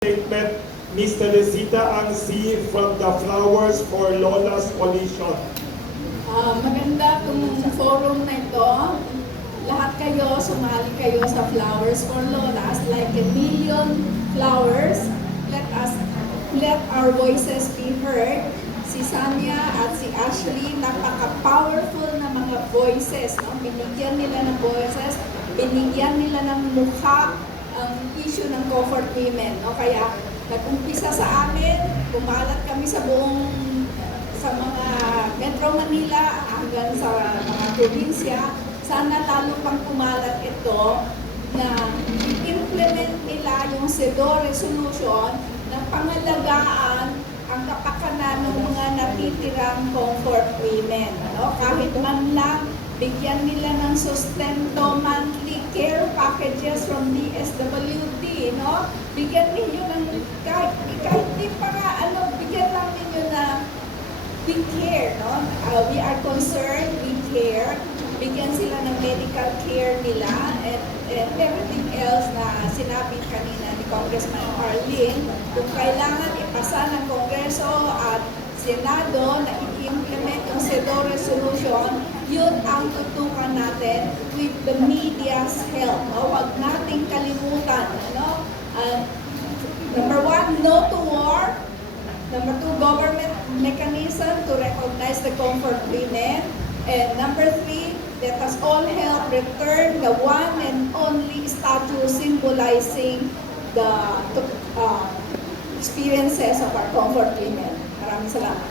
Statement, Ms. Teresita Angsi from the Flowers for Lola's Coalition. Maganda itong forum na ito. Lahat kayo, sumali kayo sa Flowers for Lolas, like a million flowers. Let our voices be heard. Si Sanya at si Ashley, napaka-powerful na mga voices. No? Binigyan nila ng voices, binigyan nila ng mukha ang issue ng comfort women. No? Kaya nag-umpisa sa amin, kumalat kami sa mga Metro Manila hanggang sa mga probinsya. Sana lalo pang kumalat ito na implement nila yung CEDAW resolution na pangalagaan ang kapakanan ng mga natitirang comfort women. No? Kahit man lang bigyan nila ng sustento monthly care packages from DSWD, no? Bigyan ninyo ng kahit di pa nga, bigyan lang ninyo na we care, no? We are concerned, we care. Bigyan sila ng medical care nila and everything else na sinabi kanina ni Congressman Arlene, kung kailangan ipasa ng Kongreso at Senado na i-implement yung CEDAW resolution, yun ang tutukan natin with the media's help. No? Huwag nating kalimutan. Ano? Number one, no to war. Number two, government mechanism to recognize the comfort women. And number three, let us all help return the one and only statue symbolizing the experiences of our comfort women. Maraming salamat.